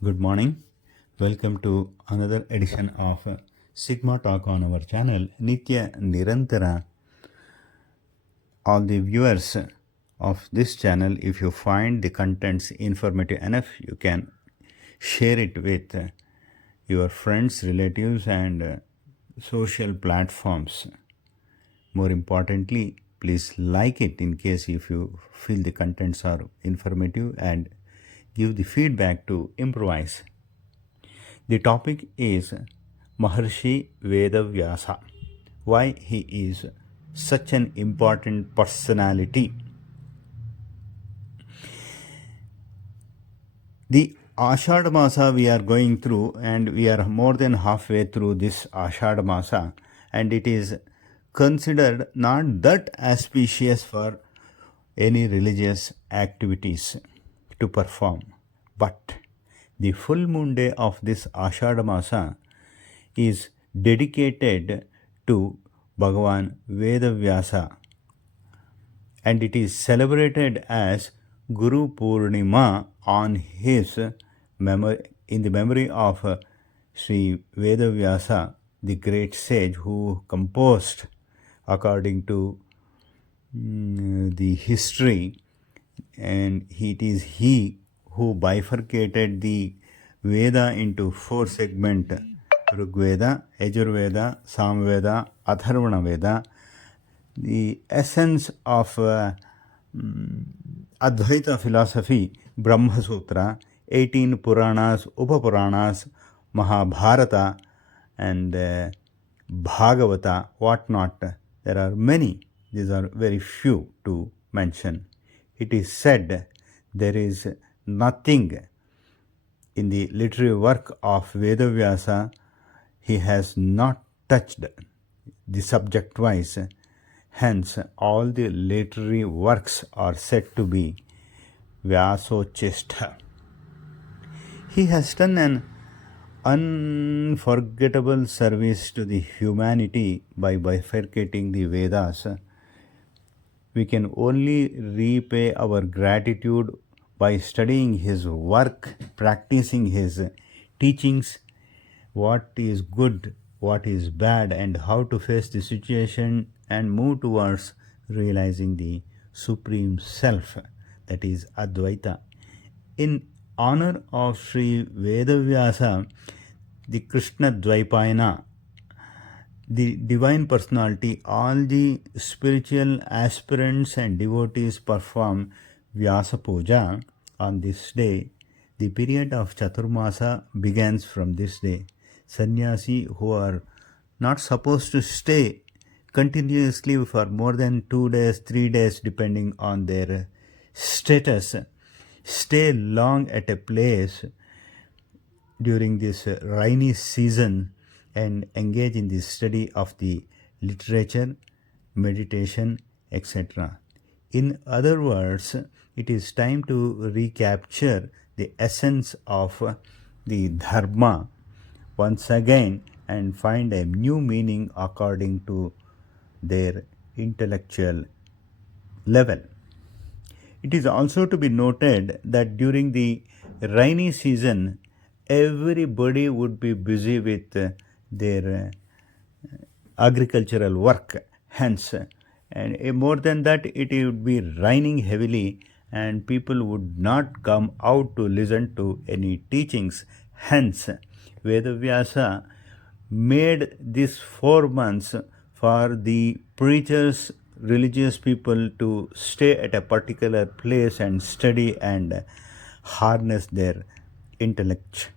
Good morning. Welcome to another edition of Sigma Talk on our channel. Nitya Nirantara. All the viewers of this channel, if you find the contents informative enough, you can share it with your friends, relatives, and social platforms. More importantly, please like it in case if you feel the contents are informative and give the feedback to improvise. The topic is Maharshi Vedavyasa. Why he is such an important personality. The Ashadha Masa we are going through, and we are more than halfway through this Ashadha Masa, and it is considered not that auspicious for any religious activities to perform. But the full moon day of this Ashadha Masa is dedicated to Bhagavan Vedavyasa, and it is celebrated as Guru Purnima on his in the memory of Sri Vedavyasa, the great sage who composed according to the history, and it is he who bifurcated the Veda into four segments: Rigveda, Yajurveda, Samveda, Atharvana Veda. The essence of Advaita philosophy, Brahma Sutra, 18 Puranas, Upapuranas, Mahabharata, and Bhagavata, whatnot. There are many. These are very few to mention. It is said there is nothing in the literary work of Vedavyasa he has not touched the subject wise. Hence, all the literary works are said to be Vyasochishta. He has done an unforgettable service to the humanity by bifurcating the Vedas. We can only repay our gratitude by studying his work, practicing his teachings, what is good, what is bad, and how to face the situation and move towards realizing the Supreme Self, that is Advaita. In honor of Sri Vedavyasa, the Krishna Dvaipayana, the Divine Personality, all the spiritual aspirants and devotees perform Vyasa Puja on this day. The period of Chaturmasa begins from this day. Sannyasi who are not supposed to stay continuously for more than 2 days, 3 days, depending on their status, stay long at a place during this rainy season and engage in the study of the literature, meditation, etc. In other words, it is time to recapture the essence of the Dharma once again and find a new meaning according to their intellectual level. It is also to be noted that during the rainy season, everybody would be busy with their agricultural work. Hence, and more than that, it would be raining heavily and people would not come out to listen to any teachings. Hence, Vedavyasa made these 4 months for the preachers, religious people to stay at a particular place and study and harness their intellect.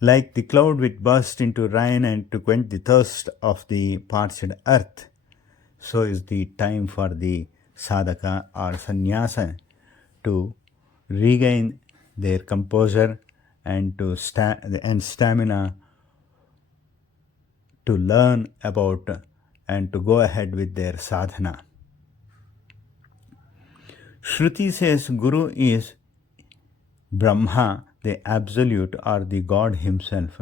Like the cloud which burst into rain and to quench the thirst of the parched earth, so is the time for the sadhaka or sannyasa to regain their composure and to stamina to learn about and to go ahead with their sadhana. Shruti says Guru is Brahma, the Absolute, or the God Himself.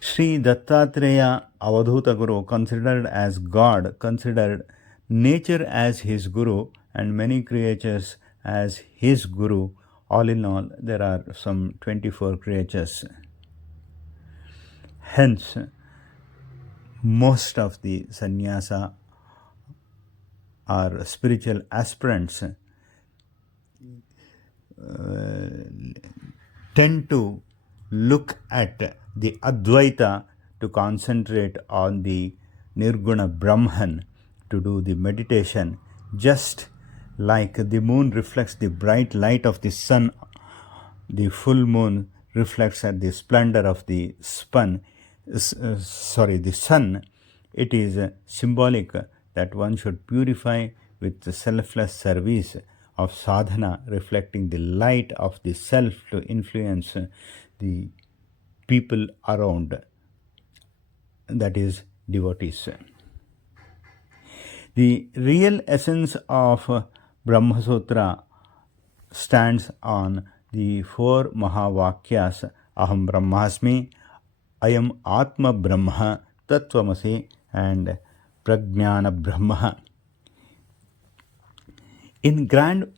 Sri Dattatreya Avadhuta Guru, considered as God, considered nature as his Guru and many creatures as his Guru, All in all, there are some 24 creatures. Hence, most of the sannyasa or spiritual aspirants tend to look at the Advaita to concentrate on the Nirguna Brahman to do the meditation, just like the moon reflects the bright light of the sun, the full moon reflects at the splendor of the the sun. It is symbolic that one should purify with the selfless service of sadhana, reflecting the light of the self to influence the people around, that is, devotees. The real essence of Brahma Sutra stands on the four Mahavakyas: Aham Brahmasmi, Ayam Atma Brahma, Tattvamasi, and Prajnana Brahma. In grand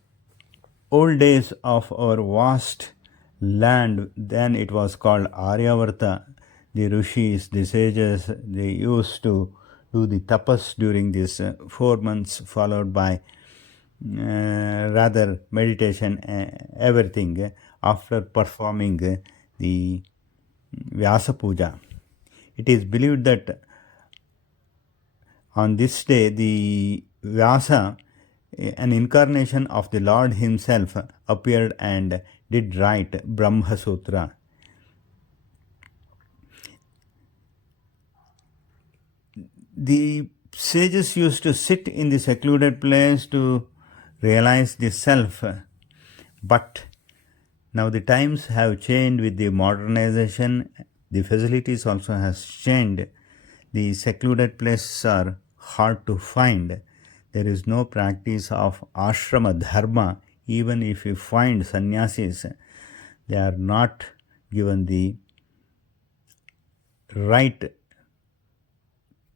old days of our vast land, then it was called Aryavarta, the rishis, the sages, they used to do the tapas during these 4 months, followed by rather meditation, everything, after performing the Vyasa Puja. It is believed that on this day, the Vyasa, an incarnation of the Lord himself, appeared and did write Brahma Sutra. The sages used to sit in the secluded place to realize the self, but now the times have changed with the modernization. The facilities also has changed. The secluded places are hard to find. There is no practice of ashrama dharma. Even if you find sannyasis, they are not given the right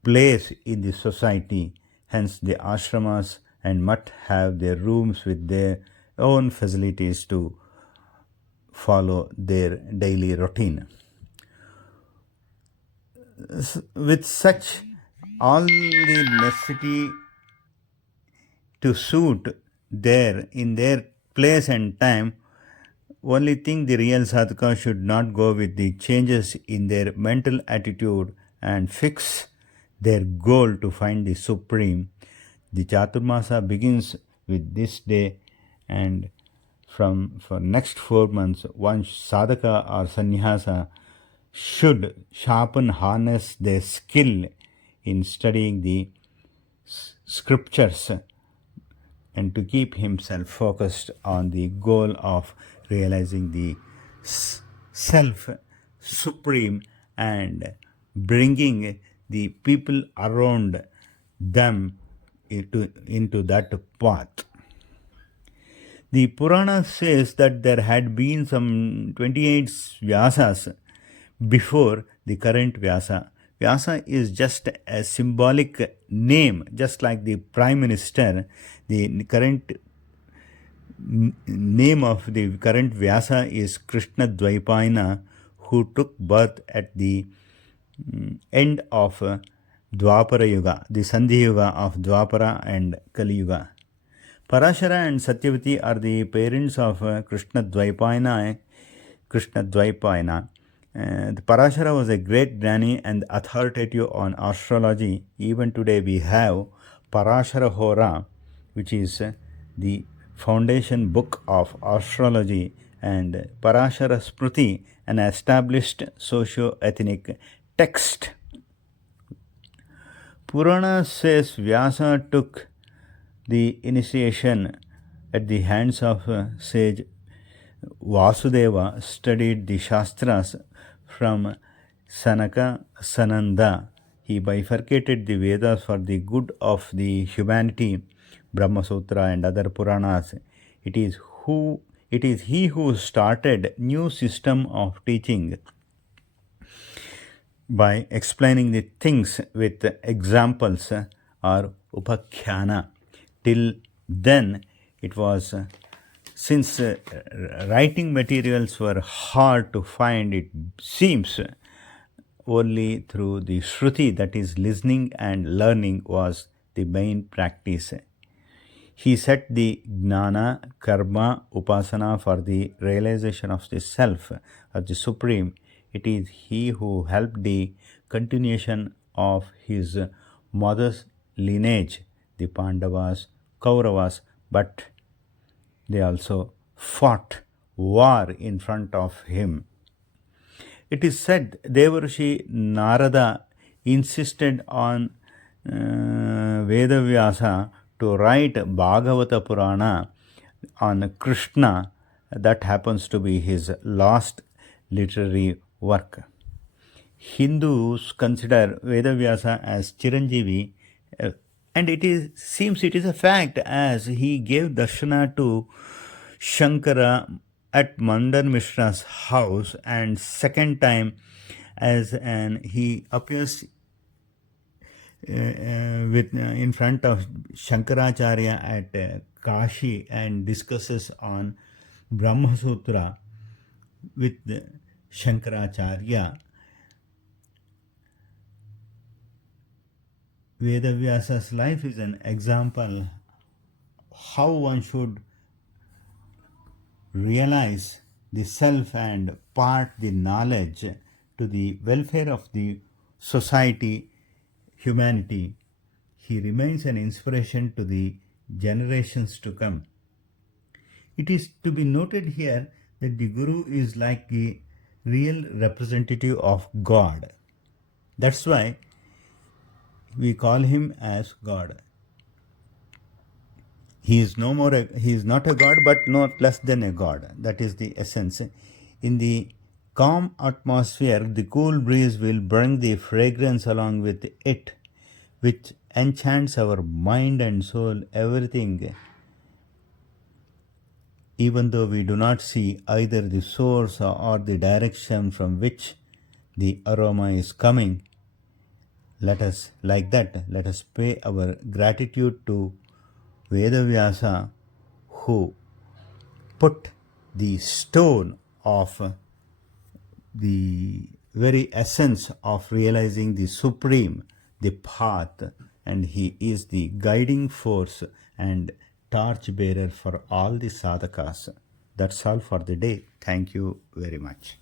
place in the society. Hence, the ashramas and mutt have their rooms with their own facilities to follow their daily routine. With such all the necessity to suit there in their place and time, only thing the real sadhaka should not go with the changes in their mental attitude and fix their goal to find the supreme. The Chaturmasa begins with this day, and for next 4 months, one sadhaka or sannyasa should harness their skill in studying the scriptures and to keep himself focused on the goal of realizing the self supreme and bringing the people around them into that path. The Purana says that there had been some 28 Vyasas before the current Vyasa. Vyasa is just a symbolic name, just like the Prime Minister. The current name of the current Vyasa is Krishna Dvaipayana, who took birth at the end of Dwapara Yuga, the Sandhi Yuga of Dwapara and Kali Yuga. Parashara and Satyavati are the parents of Krishna Dvaipayana. The Parashara was a great Jnani and authoritative on astrology. Even today we have Parashara Hora, which is the foundation book of astrology, and Parashara Smriti, an established socio-ethnic text. Purana says Vyasa took the initiation at the hands of sage Vasudeva, studied the Shastras from Sanaka Sananda. He bifurcated the Vedas for the good of the humanity, Brahma Sutra and other Puranas. It is he who started new system of teaching by explaining the things with examples or upakhyana. Till then, it was Since writing materials were hard to find, it seems only through the Shruti, that is, listening and learning, was the main practice. He set the Gnana, Karma, Upasana for the realization of the Self, of the Supreme. It is he who helped the continuation of his mother's lineage, the Pandavas, Kauravas, but they also fought war in front of him. It is said Devarshi Narada insisted on Vedavyasa to write Bhagavata Purana on Krishna. That happens to be his last literary work. Hindus consider Vedavyasa as Chiranjeevi, uh, and it is a fact, as he gave darshana to Shankara at Mandan Mishra's house, and second time as an he appears with in front of Shankaracharya at Kashi and discusses on Brahma Sutra with Shankaracharya. Vedavyasa's life is an example how one should realize the self and part the knowledge to the welfare of the society, humanity. He remains an inspiration to the generations to come. It is to be noted here that the Guru is like the real representative of God. That's why we call him as God. He is not a god, but not less than a god. That is the essence. In the calm atmosphere, the cool breeze will bring the fragrance along with it, which enchants our mind and soul, everything. Even though we do not see either the source or the direction from which the aroma is coming, let us pay our gratitude to Vedavyasa, who put the stone of the very essence of realizing the Supreme, the path, and he is the guiding force and torch bearer for all the sadhakas. That's all for the day. Thank you very much.